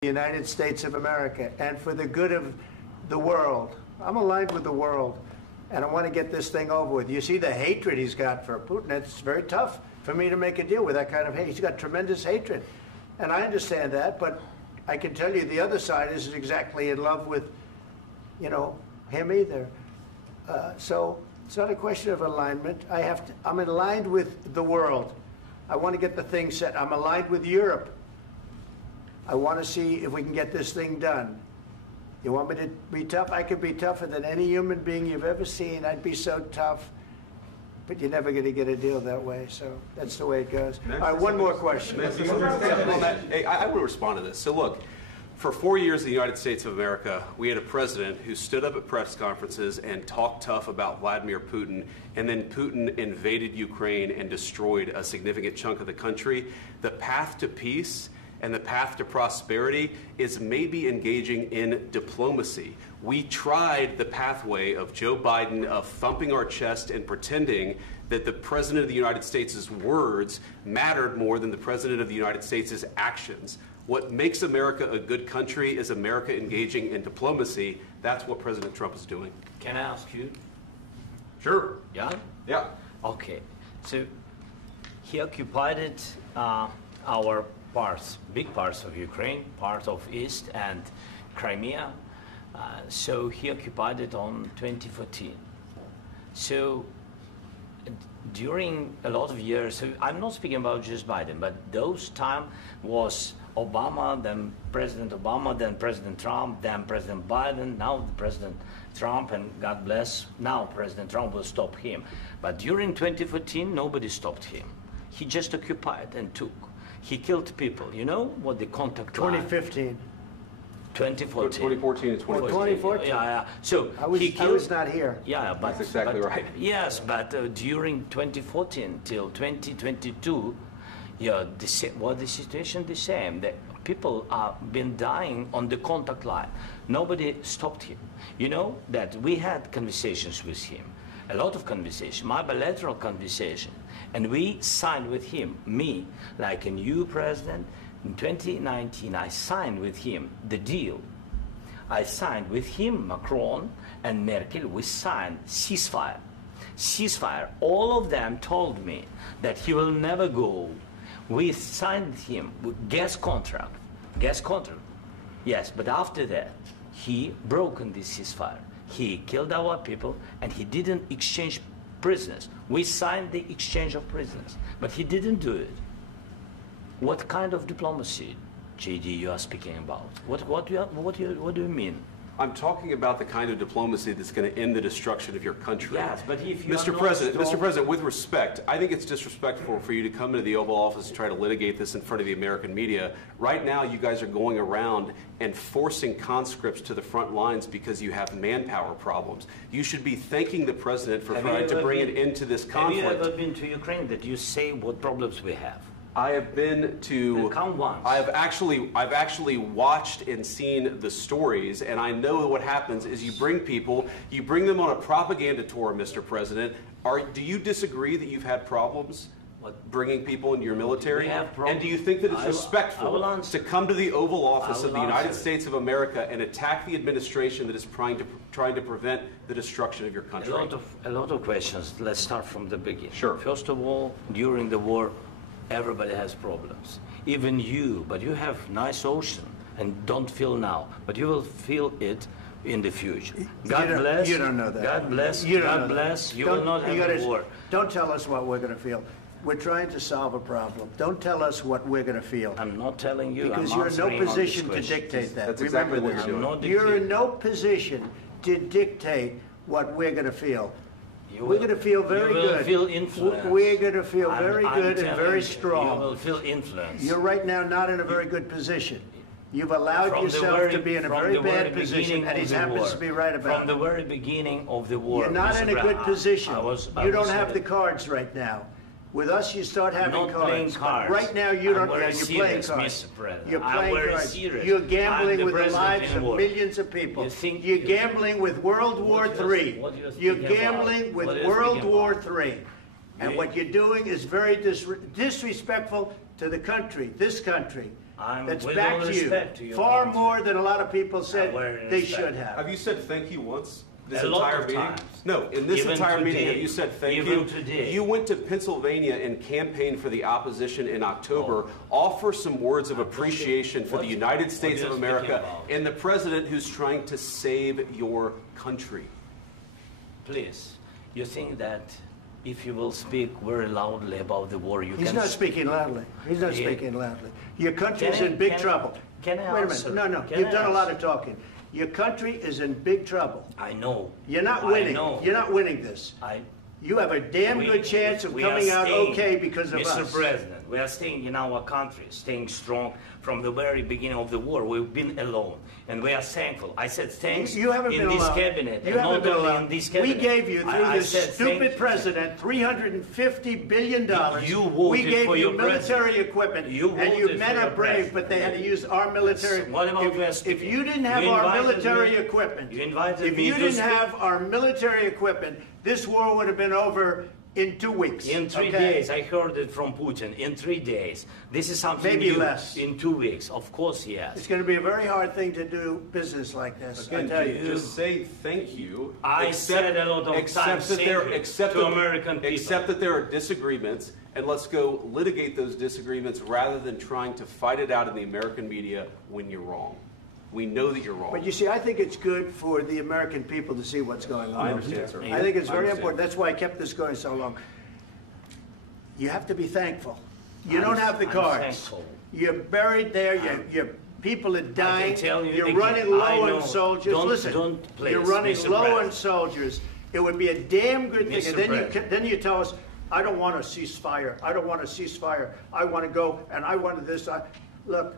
the United States of America and for the good of the world. I'm aligned with the world, and I want to get this thing over with. You see the hatred he's got for Putin. It's very tough for me to make a deal with that kind of hate. He's got tremendous hatred, and I understand that, but I can tell you the other side isn't exactly in love with, you know, him either. So it's not a question of alignment. I'm aligned with the world. I want to get the thing set. I'm aligned with Europe. I want to see if we can get this thing done. You want me to be tough? I could be tougher than any human being you've ever seen. I'd be so tough. But you're never going to get a deal that way, so that's the way it goes. All right, one more question. Hey, I will respond to this. So look, for 4 years in the United States of America, we had a president who stood up at press conferences and talked tough about Vladimir Putin, and then Putin invaded Ukraine and destroyed a significant chunk of the country. The path to peace and the path to prosperity is maybe engaging in diplomacy. We tried the pathway of Joe Biden of thumping our chest and pretending that the President of the United States' words mattered more than the President of the United States' actions. What makes America a good country is America engaging in diplomacy. That's what President Trump is doing. Can I ask you? Sure. Yeah? Yeah. Okay. So he occupied our parts, big parts of Ukraine, part of East and Crimea. So he occupied it on 2014. So during a lot of years, so I'm not speaking about just Biden, but those time was Obama, then President Obama, then President Trump, then President Biden, now President Trump, and God bless, now President Trump will stop him. But during 2014, nobody stopped him. He just occupied and took. He killed people. You know what the contact 2015. 2014. 2014 and 2014. 2014. Yeah. So I was not here. Yeah, but that's exactly right. Yes, but during 2014 till 2022, yeah, the situation the same. The people have been dying on the contact line. Nobody stopped him. You know that we had conversations with him, a lot of conversation, my bilateral conversation, and we signed with him, me, like a new president. In 2019, I signed with him the deal. I signed with him, Macron and Merkel, we signed ceasefire. Ceasefire. All of them told me that he will never go. We signed him with gas contract. Gas contract. Yes, but after that, he broken this ceasefire. He killed our people, and he didn't exchange prisoners. We signed the exchange of prisoners, but he didn't do it. What kind of diplomacy, JD, you are speaking about? What do you mean? I'm talking about the kind of diplomacy that's going to end the destruction of your country. Yes, but if you Mr. President, with respect, I think it's disrespectful for you to come into the Oval Office and try to litigate this in front of the American media. Right now, you guys are going around and forcing conscripts to the front lines because you have manpower problems. You should be thanking the President for trying to bring an end to this conflict. Have you ever been to Ukraine that you say what problems we have? I have been to. Count once. I've actually watched and seen the stories, and I know what happens is you bring people, you bring them on a propaganda tour, Mr. President. Do you disagree that you've had problems bringing people into your military? And do you think that it's respectful to come to the Oval Office of the United States of America and attack the administration that is trying to prevent the destruction of your country? A lot of questions. Let's start from the beginning. Sure. First of all, during the war, everybody has problems, even you, but you have nice ocean and don't feel now, but you will feel it in the future. God bless. You don't know that. God bless. God bless. You will not have a war. Don't tell us what we're going to feel. We're trying to solve a problem. Don't tell us what we're going to feel. I'm not telling you. Because you're in no position to dictate that. That's exactly what you're doing. You're in no position to dictate what we're going to feel. We're going to feel very good. You will feel influence. We're going to feel very good and very strong. You will feel influence. You're right now not in a very good position. You've allowed yourself to be in a very bad position, and he happens to be right about it. From the very beginning of the war. You're not in a good position. You don't have the cards right now. With us, you start having cards. Right now, you don't. You're playing cards. You're playing cards. You're gambling with the lives of millions of people. You're gambling with World War III. You're gambling with World War III. And what you're doing is very disrespectful to the country, this country. That's with back all to respect to you. your Far country. more than a lot of people said Very they respect. should have. Have you said thank you once? This A lot entire of meeting? times. No, in this Even entire meeting, today. have you said thank Even you? today. You went to Pennsylvania and campaigned for the opposition in October. Offer some words of appreciation for the United States of America and the president who's trying to save your country. Please, you think that if you will speak very loudly about the war, you He's can... not speaking loudly. He's not Yeah. speaking loudly. Your country's Can I- in big can I- trouble. can I Wait a answer? minute. No, Can you've I done a lot answer? of talking. Your country is in big trouble. I know. You're not I winning. know. You're not winning this. You have a damn good chance of we are coming out staying, okay because of Mr. us. President, we are staying in our country, staying strong from the very beginning of the war. We've been alone, and we are thankful. I said thanks You haven't in been this alone. cabinet, You and haven't not been only alone. in this We cabinet. gave you, through I this said thank stupid you. president, $350 billion. You voted we gave for you your military president. equipment, You and you voted men for are your brave, president. but they had to use our military. What about if you didn't have You our invited military me- equipment, you invited if me you to didn't speak. have our military equipment, this war would have been over in 2 weeks. In 3 okay? days, I heard it from Putin. In 3 days, this is something Maybe new. less. In 2 weeks, of course, yes. It's going to be a very hard thing to do business like this. I Again, tell you. just say thank you. I said a lot of accept times that thank there, you accept to that- American people. Accept that there are disagreements, and let's go litigate those disagreements rather than trying to fight it out in the American media when you're wrong. We know that you're wrong. But you see, I think it's good for the American people to see what's going on. I understand, sir. I think it's I very understand. important. That's why I kept this going so long. You have to be thankful. You don't have the I'm cards. thankful. You're buried there. Your people are dying. tell you You're again, running low I on know. soldiers. Listen, Please, you're running Mr. low on President. soldiers. It would be a damn good thing. Mr. And then President. then you tell us, I don't want a ceasefire. I don't want a ceasefire. I want to go and I want this. Look,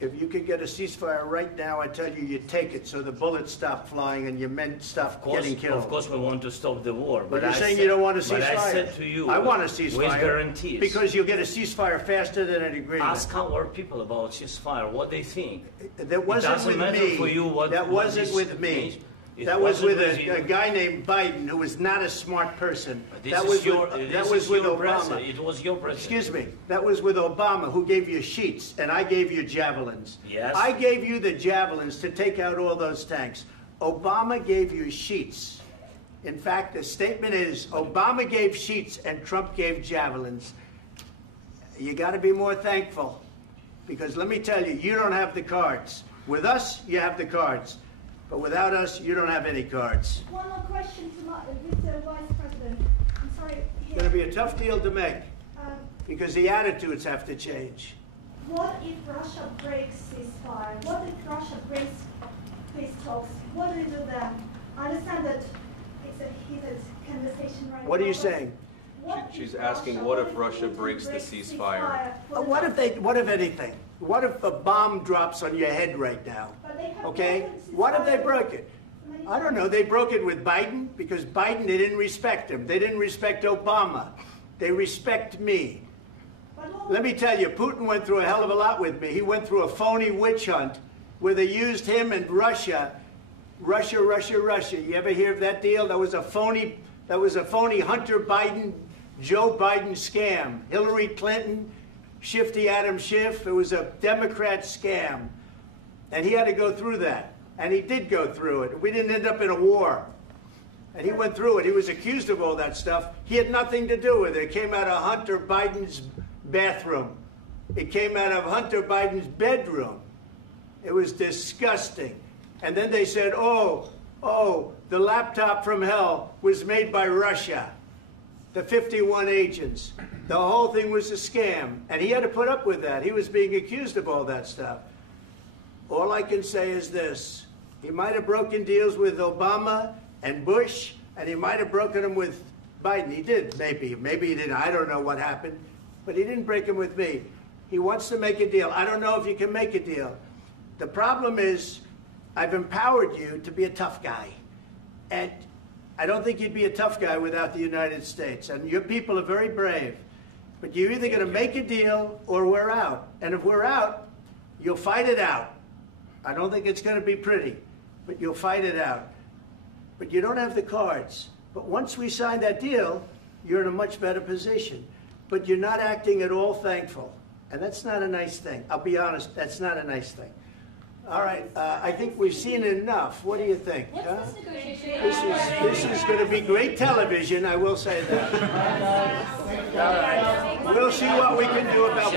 if you could get a ceasefire right now, I tell you, you take it so the bullets stop flying and your men stop getting killed. Of course, we want to stop the war. But you're I saying said- you don't want a ceasefire. But I said to you, I want a ceasefire. with guarantees. Because you'll get a ceasefire faster than an agreement. Ask our people about ceasefire, what they think. That wasn't doesn't with matter me. for you what- that what wasn't this with me. means. It That was with wasn't with a you. guy named Biden, who was not a smart person. This That is was your, with, this that is was with your Obama. president. It was your president. Excuse me. That was with Obama, who gave you sheets, and I gave you javelins. Yes. I gave you the javelins to take out all those tanks. Obama gave you sheets. In fact, the statement is Obama gave sheets and Trump gave javelins. You got to be more thankful, because let me tell you, you don't have the cards. With us, you have the cards. But without us, you don't have any cards. One more question to Mr. Vice President. I'm sorry. It's going to be a tough deal to make, Um, because the attitudes have to change. what if Russia breaks ceasefire? What if Russia breaks peace talks? What do you do then? I understand that it's a heated conversation right now. What are you but saying? what She's if asking, what if Russia Putin breaks the ceasefire? What if anything? What if a bomb drops on your head right now? But they have Okay? broken What if they ceasefire broke it? many I don't times. know. They broke it with Biden because Biden, they didn't respect him. They didn't respect Obama. They respect me. But what Let me tell you, Putin went through a hell of a lot with me. He went through a phony witch hunt where they used him and Russia. Russia. You ever hear of that deal? That was a phony Hunter Biden, Joe Biden scam. Hillary Clinton, Shifty Adam Schiff. It was a Democrat scam. And he had to go through that. And he did go through it. We didn't end up in a war. And he went through it. He was accused of all that stuff. He had nothing to do with it. It came out of Hunter Biden's bathroom. It came out of Hunter Biden's bedroom. It was disgusting. And then they said, oh, the laptop from hell was made by Russia. The 51 agents. The whole thing was a scam. And he had to put up with that. He was being accused of all that stuff. All I can say is this. He might have broken deals with Obama and Bush, and he might have broken them with Biden. He did, maybe. Maybe he didn't. I don't know what happened. But he didn't break them with me. He wants to make a deal. I don't know if you can make a deal. The problem is, I've empowered you to be a tough guy. And I don't think you'd be a tough guy without the United States. And your people are very brave. But you're either going to make a deal or we're out. And if we're out, you'll fight it out. I don't think it's going to be pretty, but you'll fight it out. But you don't have the cards. But once we sign that deal, you're in a much better position. But you're not acting at all thankful. And that's not a nice thing. I'll be honest, that's not a nice thing. All right, I think we've seen enough. What do you think? What's this negotiation? This is going to be great television, I will say that. All right. We'll see what we can do about